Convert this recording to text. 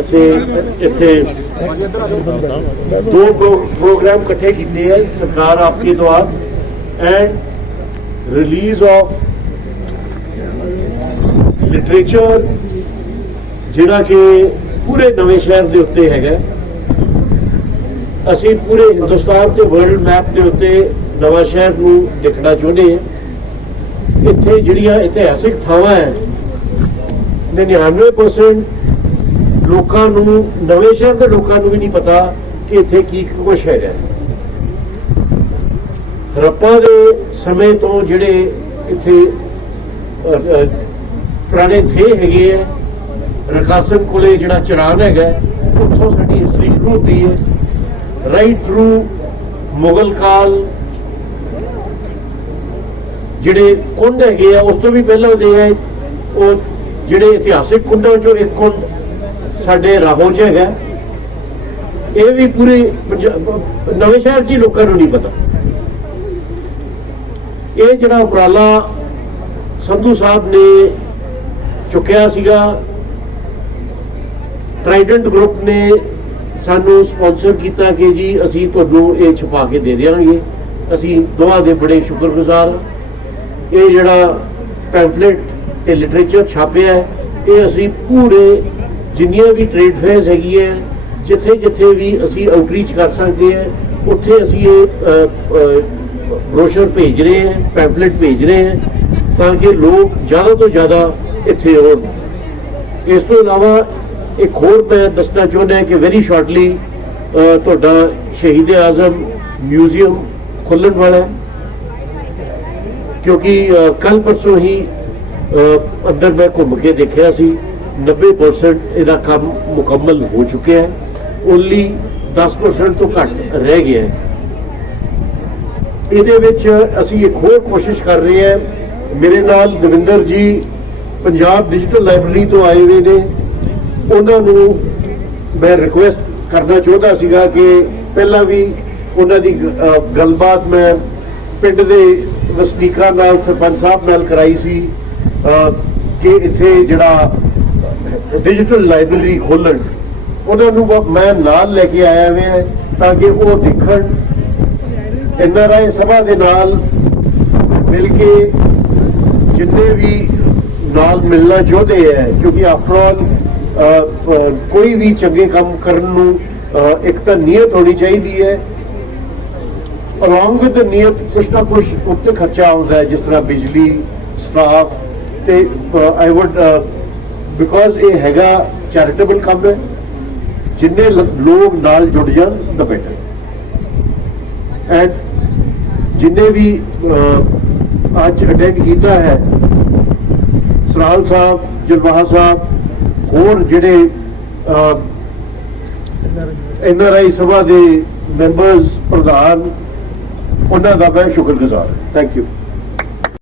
ਅਸੀਂ ਇੱਥੇ ਦੋ ਪ੍ਰੋਗਰਾਮ ਇਕੱਠੇ ਕੀਤੇ ਹੈ ਸਰਕਾਰ ਆਪਕੇ ਦੁਆਰ ਐਂਡ ਰਿਲੀਜ਼ ਆਫ ਲਿਟਰੇਚਰ ਜਿਹੜਾ ਕਿ ਪੂਰੇ ਨਵੇਂ ਸ਼ਹਿਰ ਦੇ ਉੱਤੇ ਹੈਗਾ। ਅਸੀਂ ਪੂਰੇ ਹਿੰਦੁਸਤਾਨ ਤੇ ਵਰਲਡ ਮੈਪ ਦੇ ਉੱਤੇ ਨਵਾਂ ਸ਼ਹਿਰ ਨੂੰ ਦੇਖਣਾ ਚਾਹੁੰਦੇ ਹਾਂ। ਇੱਥੇ ਜਿਹੜੀਆਂ ਇਤਿਹਾਸਿਕ ਥਾਵਾਂ ਹੈ 99% ਲੋਕਾਂ ਨੂੰ, ਨਵੇਂ ਸ਼ਹਿਰ ਦੇ ਲੋਕਾਂ ਨੂੰ ਵੀ ਨਹੀਂ ਪਤਾ ਕਿ ਇੱਥੇ ਕੀ ਕੁਛ ਹੈਗਾ। ਰੱਪਾ ਦੇ ਸਮੇਂ ਤੋਂ ਜਿਹੜੇ ਇੱਥੇ ਪੁਰਾਣੇ ਥੇ ਹੈਗੇ ਆ ਰਕਾਸਮ ਕੋਲੇ ਜਿਹੜਾ ਚਰਾਨ ਹੈਗਾ, ਉੱਥੋਂ ਸਾਡੀ ਹਿਸਟਰੀ ਸ਼ੁਰੂ ਹੁੰਦੀ ਹੈ। ਰਾਈਟ ਥਰੂ ਮੁਗਲ ਕਾਲ, ਜਿਹੜੇ ਕੁੰਡ ਹੈਗੇ ਆ, ਉਸ ਤੋਂ ਵੀ ਪਹਿਲਾਂ ਦੇ ਆ, ਉਹ ਜਿਹੜੇ ਇਤਿਹਾਸਿਕ ਕੁੰਡਾਂ ਚੋਂ ਇੱਕ ਕੁੰਡ ਸਾਡੇ ਰਾਹੋਂ 'ਚ ਹੈਗਾ। ਇਹ ਵੀ ਪੂਰੇ ਪੰਜਾਬ- ਨਵੇਂ ਸ਼ਹਿਰ 'ਚ ਹੀ ਲੋਕਾਂ ਨੂੰ ਨਹੀਂ ਪਤਾ। ਇਹ ਜਿਹੜਾ ਉਪਰਾਲਾ ਸੰਧੂ ਸਾਹਿਬ ਨੇ ਚੁੱਕਿਆ ਸੀਗਾ ਟ੍ਰਾਈਡੈਂਟ ਗਰੁੱਪ ਨੇ ਸਾਨੂੰ ਸਪਾਂਸਰ ਕੀਤਾ ਕਿ ਜੀ ਅਸੀਂ ਤੁਹਾਨੂੰ ਇਹ ਛਪਾ ਕੇ ਦੇ ਦੇਵਾਂਗੇ ਅਸੀਂ ਦੋਹਾਂ ਦੇ ਬੜੇ ਸ਼ੁਕਰਗੁਜ਼ਾਰ ਇਹ ਜਿਹੜਾ ਪੈਂਫਲੇਟ ਤੇ ਲਿਟਰੇਚਰ ਛਾਪਿਆ ਇਹ ਅਸੀਂ ਪੂਰੇ ਜਿੰਨੀਆਂ ਵੀ ਟ੍ਰੇਡ ਫੇਅਰਸ ਹੈਗੀ ਹੈ ਜਿੱਥੇ ਜਿੱਥੇ ਵੀ ਅਸੀਂ ਆਊਟਰੀਚ ਕਰ ਸਕਦੇ ਹਾਂ, ਉੱਥੇ ਅਸੀਂ ਇਹ ਬ੍ਰੋਸ਼ਰ ਭੇਜ ਰਹੇ ਹਾਂ ਪੈਂਫਲੇਟ ਭੇਜ ਰਹੇ ਹਾਂ, ਤਾਂ ਕਿ ਲੋਕ ਜ਼ਿਆਦਾ ਤੋਂ ਜ਼ਿਆਦਾ ਇੱਥੇ ਆਉਣ। ਇਸ ਤੋਂ ਇਲਾਵਾ ਇੱਕ ਹੋਰ ਮੈਂ ਦੱਸਣਾ ਚਾਹੁੰਦਾ ਕਿ ਵੈਰੀ ਸ਼ਾਰਟਲੀ ਤੁਹਾਡਾ ਸ਼ਹੀਦ ਆਜ਼ਮ ਮਿਊਜ਼ੀਅਮ ਖੁੱਲਣ ਵਾਲਾ ਕਿਉਂਕਿ ਕੱਲ ਪਰਸੋਂ ਹੀ ਅੰਦਰ ਮੈਂ ਘੁੰਮ ਕੇ ਦੇਖਿਆ ਸੀ। 90% ਇਹਦਾ ਕੰਮ ਮੁਕੰਮਲ ਹੋ ਚੁੱਕਿਆ ਹੈ। ਓਨਲੀ 10% ਤੋਂ ਘੱਟ ਰਹਿ ਗਿਆ ਹੈ। ਇਹਦੇ ਵਿੱਚ ਅਸੀਂ ਇੱਕ ਹੋਰ ਕੋਸ਼ਿਸ਼ ਕਰ ਰਹੇ ਹਾਂ। ਮੇਰੇ ਨਾਲ ਦਵਿੰਦਰ ਜੀ ਪੰਜਾਬ ਡਿਜੀਟਲ ਲਾਇਬ੍ਰੇਰੀ ਤੋਂ ਆਏ ਹੋਏ ਨੇ। ਉਹਨਾਂ ਨੂੰ ਮੈਂ ਰਿਕੁਐਸਟ ਕਰਨਾ ਚਾਹੁੰਦਾ ਸੀਗਾ ਕਿ ਪਹਿਲਾਂ ਵੀ ਉਹਨਾਂ ਦੀ ਗੱਲਬਾਤ ਮੈਂ ਪਿੰਡ ਦੇ ਵਸਨੀਕਾਂ ਨਾਲ ਸਰਪੰਚ ਸਾਹਿਬ ਨਾਲ ਕਰਾਈ ਸੀ। ਕਿ ਇੱਥੇ ਜਿਹੜਾ ਡਿਜੀਟਲ ਲਾਇਬ੍ਰੇਰੀ ਖੋਲਣ। ਉਹਨਾਂ ਨੂੰ ਮੈਂ ਨਾਲ ਲੈ ਕੇ ਆਇਆ ਹੋਇਆ ਤਾਂ ਕਿ ਉਹ ਦੇਖਣ। ਐਨਆਰਆਈ ਸਭਾ ਦੇ ਨਾਲ ਮਿਲ ਕੇ ਜਿੰਨੇ ਵੀ ਨਾਲ ਮਿਲਣਾ ਚਾਹੁੰਦੇ ਹੈ ਕਿਉਂਕਿ ਆਫਟਰ ਆਲ ਕੋਈ ਵੀ ਚੰਗੇ ਕੰਮ ਕਰਨ ਨੂੰ ਇੱਕ ਤਾਂ ਨੀਅਤ ਹੋਣੀ ਚਾਹੀਦੀ ਹੈ। ਅਲੋਂਗ ਵਿਦ the ਨੀਅਤ, ਕੁਛ ਨਾ ਕੁਛ ਉੱਤੇ ਖਰਚਾ ਆਉਂਦਾ ਹੈ, ਜਿਸ ਤਰ੍ਹਾਂ ਬਿਜਲੀ ਸਟਾਫ ਤੇ ਆਈ ਊਡ ਬਿਕੋਜ਼ ਇਹ ਹੈਗਾ ਚੈਰੀਟੇਬਲ ਕੰਮ ਹੈ। ਜਿੰਨੇ ਲੋਕ ਨਾਲ ਜੁੜ ਜਾਣ the ਬੈਟਰ ਐਂਡ ਜਿੰਨੇ ਵੀ ਅੱਜ ਅਟੈਂਡ ਕੀਤਾ ਹੈ, ਸਰਾਲ ਸਾਹਿਬ ਜਰਵਾਹਾ ਸਾਹਿਬ, ਹੋਰ ਜਿਹੜੇ ਐਨਆਰਆਈ ਸਭਾ ਦੇ ਮੈਂਬਰਸ ਪ੍ਰਧਾਨ, ਉਹਨਾਂ ਦਾ ਮੈਂ ਸ਼ੁਕਰਗੁਜ਼ਾਰ ਥੈਂਕ ਯੂ